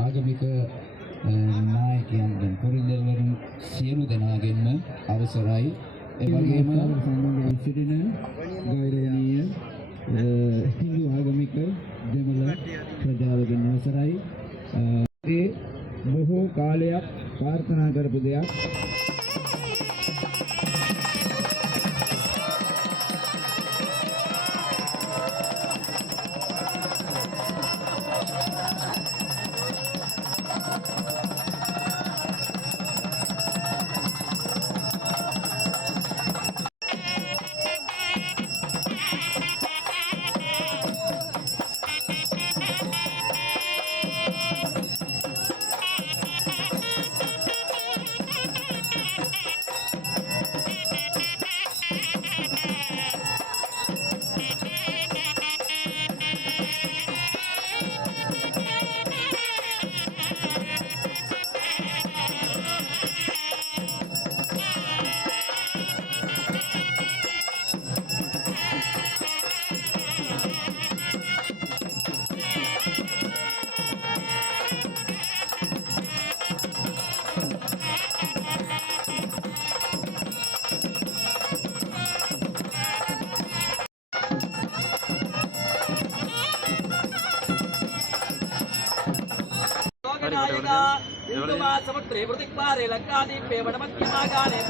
ආගමික නායකයන්ගෙන් පුරුදවරුන් සියලු දෙනාගෙන්ම අවසරයි. ඒ වගේම සම්බන්ධ සිටින ගෞරවනීය හින්දු ආගමික දෙමළ ප්‍රජාවගෙන් අවසරයි. ඒ බොහෝ කාලයක් ප්‍රාර්ථනා කරපු දෙයක්. समुद्रे वृतिक्पारे लङ्कादीपे वनमध्यमागाने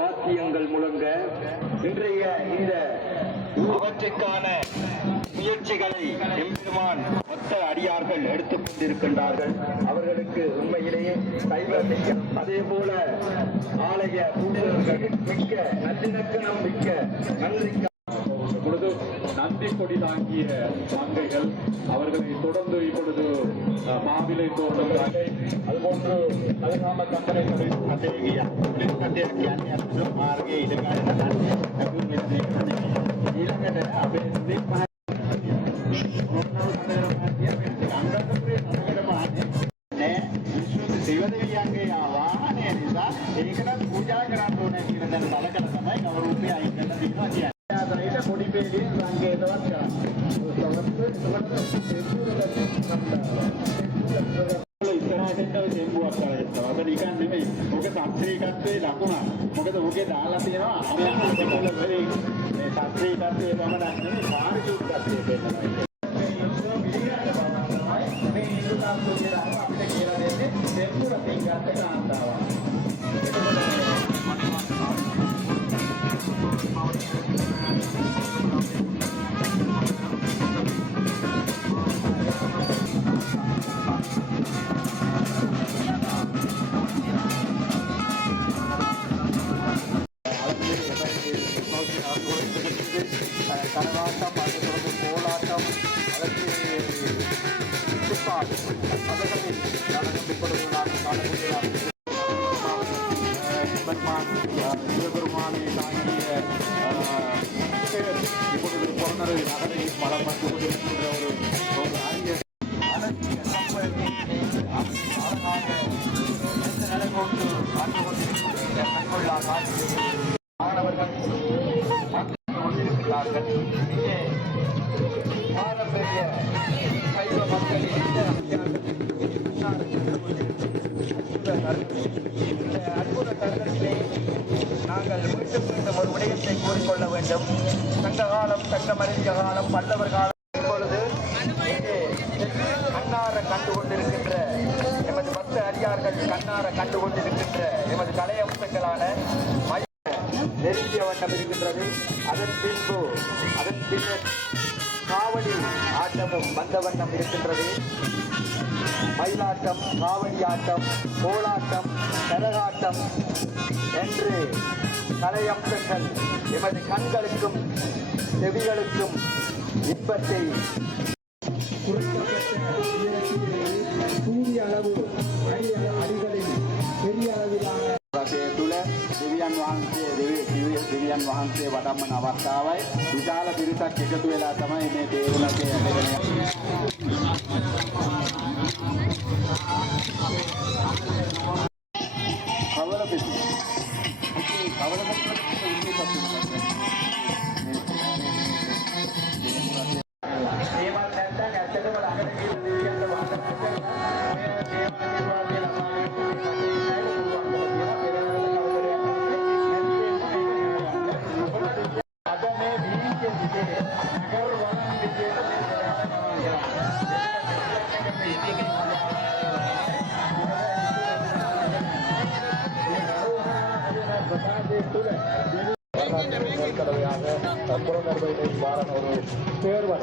வாத்தியங்கள் முழங்க இன்றைய இந்த அவற்றுக்கான முயற்சிகளை எம்பெருமான் மொத்த அடியார்கள் எடுத்துக் கொண்டிருக்கின்றார்கள். அவர்களுக்கு உண்மையிலேயே கைவசிக்க அதே போல ஆலய பூஜர்கள் மிக்க நல்லிணக்கணம் மிக்க நன்றி இப்பொழுது நந்தி கொடி தாங்கிய மங்கைகள் அவர்களை தொடர்ந்து இப்பொழுது மாவிலை தோட்டம் அதுபோன்று அதுகாம கம்பெனிகளின் மார்கே සිවදවියන්ගේ වාහනය නිසා ඒකට පූජා කරන්න ඕනේ කියන දැන් බලකල තමයි ගෞරවය අයින් කරලා දීලා කියන්නේ. ආදරයට පොඩි පෙළියේ සංකේතවත් ඉස්සරහට දෙම්බුවක් කරලා ඒක නිකන් නෙමෙයි. ඔක ශාස්ත්‍රීයත්වයේ ලකුණ. මොකද ඔකේ දාලා තියෙනවා මේ ශාස්ත්‍රීයත්වයේ පමණක් නෙමෙයි පාරිශුද්ධත්වයේ පෙන්නනවා. கண்டு கொண்டிருக்கின்ற கண்கொள்ளா காட்சியை மாணவர்கள் கண்டு கொண்டிருக்கிறார்கள். இங்கே பாரம்பரிய சைவ மக்களின் இந்த அற்புத தருணத்திலே நாங்கள் மீண்டும் மீண்டும் ஒரு விடயத்தை கூறிக்கொள்ள வேண்டும். சங்க காலம், சங்கமறிந்த காலம், பல்லவர் காலம், இப்பொழுது இங்கே கண்ணார கண்டு கொண்டிருக்கின்ற எமது பக்த அடியார்கள் கண்ணார கண்டு கொண்டிருக்கின்ற எமது கலையம்சங்களான நெருங்கிய வண்ணம் இருக்கின்றது. அதன் பின்னர் காவடி ஆட்டமும் வந்த வண்ணம் இருக்கின்றது. மயிலாட்டம், காவடி ஆட்டம், கோலாட்டம், கரகாட்டம் என்று கலையம்சங்கள் எமது கண்களுக்கும் செவிகளுக்கும் இன்பத்தை சூரிய அளவு அடிகளில் பெரிய அளவிலான තුළ දෙවියන් වහන්සේ වඩම්මන අවස්ථාවයි විශාල පිරිසක් එකතු වෙලා තමයි මේ දේවලගේ ඇදගෙන කවර පිටු කවර புறநர்வையை வாரன் ஒரு பேர்வலம்